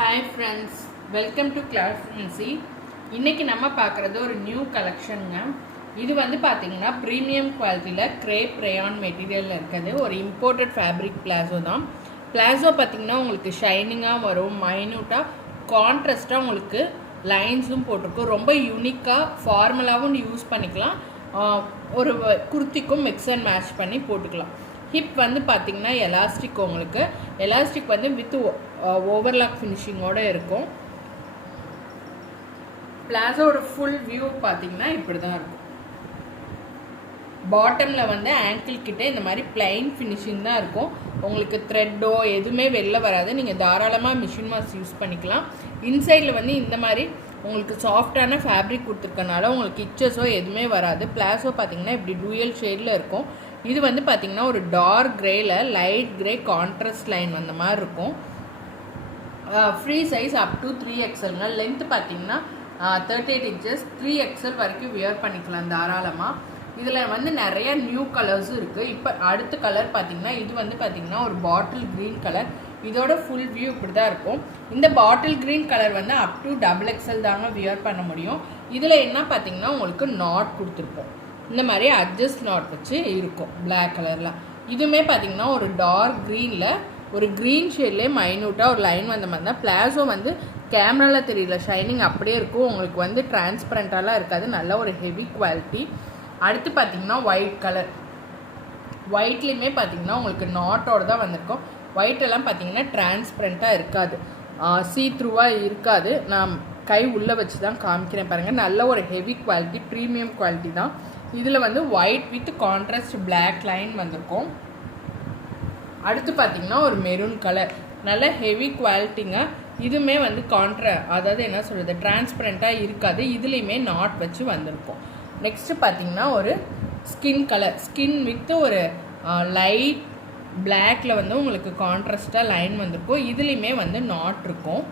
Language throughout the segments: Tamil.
Hi friends, welcome to class ஃப்ரெண்ட்ஸி. இன்றைக்கி நம்ம பார்க்குறது ஒரு நியூ கலெக்ஷனுங்க. இது வந்து பார்த்திங்கன்னா ப்ரீமியம் குவாலிட்டியில் க்ரேப் ரேயான் மெட்டீரியலில் இருக்குது. ஒரு இம்போர்ட்டட் ஃபேப்ரிக் பிளாசோ தான். பிளாசோ பார்த்திங்கன்னா உங்களுக்கு ஷைனிங்காக வரும், மைன்யூட்டாக கான்ட்ராஸ்ட்டாக உங்களுக்கு லைன்ஸும் போட்டிருக்கும். ரொம்ப யூனிக்காக ஃபார்மலாகவும் யூஸ் பண்ணிக்கலாம், ஒரு குர்த்திக்கும் மிக்ஸ் அண்ட் மேட்ச் பண்ணி போட்டுக்கலாம். ஹிப் வந்து பார்த்திங்கன்னா எலாஸ்டிக், உங்களுக்கு எலாஸ்டிக் வந்து வித் ஓவர்லாக் ஃபினிஷிங்கோடு இருக்கும். பிளாசோட ஃபுல் வியூ பார்த்திங்கன்னா இப்படி தான் இருக்கும். பாட்டமில் வந்து ஆங்கிள் கிட்டே இந்த மாதிரி பிளைன் ஃபினிஷிங் தான் இருக்கும். உங்களுக்கு த்ரெட்டோ எதுவுமே வெளில வராது. நீங்கள் தாராளமாக மிஷின் வாஷ் யூஸ் பண்ணிக்கலாம். இன்சைடில் வந்து இந்த மாதிரி உங்களுக்கு சாஃப்டான ஃபேப்ரிக் கொடுத்துருக்கனால உங்களுக்கு இச்சஸோ எதுவுமே வராது. பிளாசோ பார்த்திங்கன்னா இப்படி டூயல் ஷேடில் இருக்கும். இது வந்து பார்த்திங்கன்னா ஒரு டார்க் கிரேயில் லைட் கிரே கான்ட்ராஸ்ட் லைன் வந்த மாதிரி இருக்கும். ஃப்ரீ சைஸ் அப் டு 3XLங்க. லென்த்து பார்த்திங்கன்னா 38 inches, 3XL வரைக்கும் வியர் பண்ணிக்கலாம் தாராளமாக. இதில் வந்து நிறைய நியூ கலர்ஸும் இருக்குது. இப்போ அடுத்த கலர் பார்த்திங்கன்னா இது வந்து பார்த்திங்கன்னா ஒரு பாட்டில் க்ரீன் கலர். இதோட ஃபுல் வியூ இப்படி தான் இருக்கும். இந்த பாட்டில் க்ரீன் கலர் வந்து அப் டு XXL தாங்க வியர் பண்ண முடியும். இதில் என்ன பார்த்திங்கன்னா உங்களுக்கு நாட் கொடுத்துருப்போம். இந்த மாதிரி அட்ஜஸ்ட் நாட் வச்சு இருக்கும் பிளாக் கலரில். இதுவுமே பார்த்திங்கன்னா ஒரு டார்க் க்ரீனில் ஒரு க்ரீன் ஷேட்லேயே மைன்யூட்டாக ஒரு லைன் வந்த மாதிரி தான். பிளாசோ வந்து கேமராவில் தெரியல, ஷைனிங் அப்படியே இருக்கும். உங்களுக்கு வந்து டிரான்ஸ்பரண்ட்டாலாம் இருக்காது, நல்ல ஒரு ஹெவி குவாலிட்டி. அடுத்து பார்த்திங்கன்னா ஒயிட் கலர். ஒயிட்லேயுமே பார்த்திங்கன்னா உங்களுக்கு நாட்டோடு தான் வந்திருக்கும். ஒயிட்டெல்லாம் பார்த்திங்கன்னா டிரான்ஸ்பரண்ட்டாக இருக்காது, சீ த்ரூவாக இருக்காது. நான் கை உள்ளே வச்சு தான் காமிக்கிறேன் பாருங்கள். நல்ல ஒரு ஹெவி குவாலிட்டி, ப்ரீமியம் குவாலிட்டி தான். இதில் வந்து white with contrast black line வந்திருக்கும். அடுத்து பார்த்திங்கன்னா ஒரு மெரூன் கலர், நல்ல ஹெவி குவாலிட்டிங்க. இதுவுமே வந்து அதாவது என்ன சொல்கிறது, டிரான்ஸ்பரண்ட்டாக இருக்காது. இதுலேயுமே நாட் வச்சு வந்திருக்கும். நெக்ஸ்ட்டு பார்த்திங்கன்னா ஒரு ஸ்கின் கலர், ஸ்கின் வித் ஒரு லைட் பிளாக்ல வந்து உங்களுக்கு கான்ட்ராஸ்ட்டாக லைன் வந்திருக்கும். இதுலேயுமே வந்து நாட் இருக்கும்.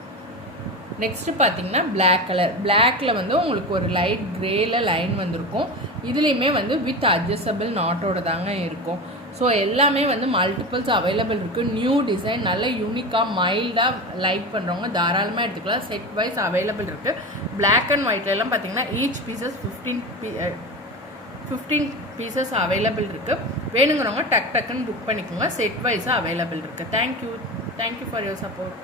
நெக்ஸ்ட்டு பார்த்திங்கன்னா பிளாக் கலர், பிளாக்ல வந்து உங்களுக்கு ஒரு லைட் க்ரேல லைன் வந்திருக்கும். இதுலேயுமே வந்து வித் அட்ஜஸ்டபிள் நாட்டோட தாங்க இருக்கும். ஸோ எல்லாமே வந்து மல்டிபிள்ஸ் அவைலபிள் இருக்குது. நியூ டிசைன், நல்ல யூனிக்காக மைல்டாக லைக் பண்ணுறவங்க தாராளமாக எடுத்துக்கலாம். செட் வைஸ் அவைலபிள் இருக்குது. பிளாக் அண்ட் ஒயிட்லலாம் பார்த்திங்கன்னா ஈச் பீசஸ் 15 பீசஸ் அவைலபிள் இருக்குது. வேணுங்கிறவங்க டக்குன்னு புக் பண்ணிக்கோங்க. செட் வைஸாக அவைலபிள் இருக்குது. Thank you for your support.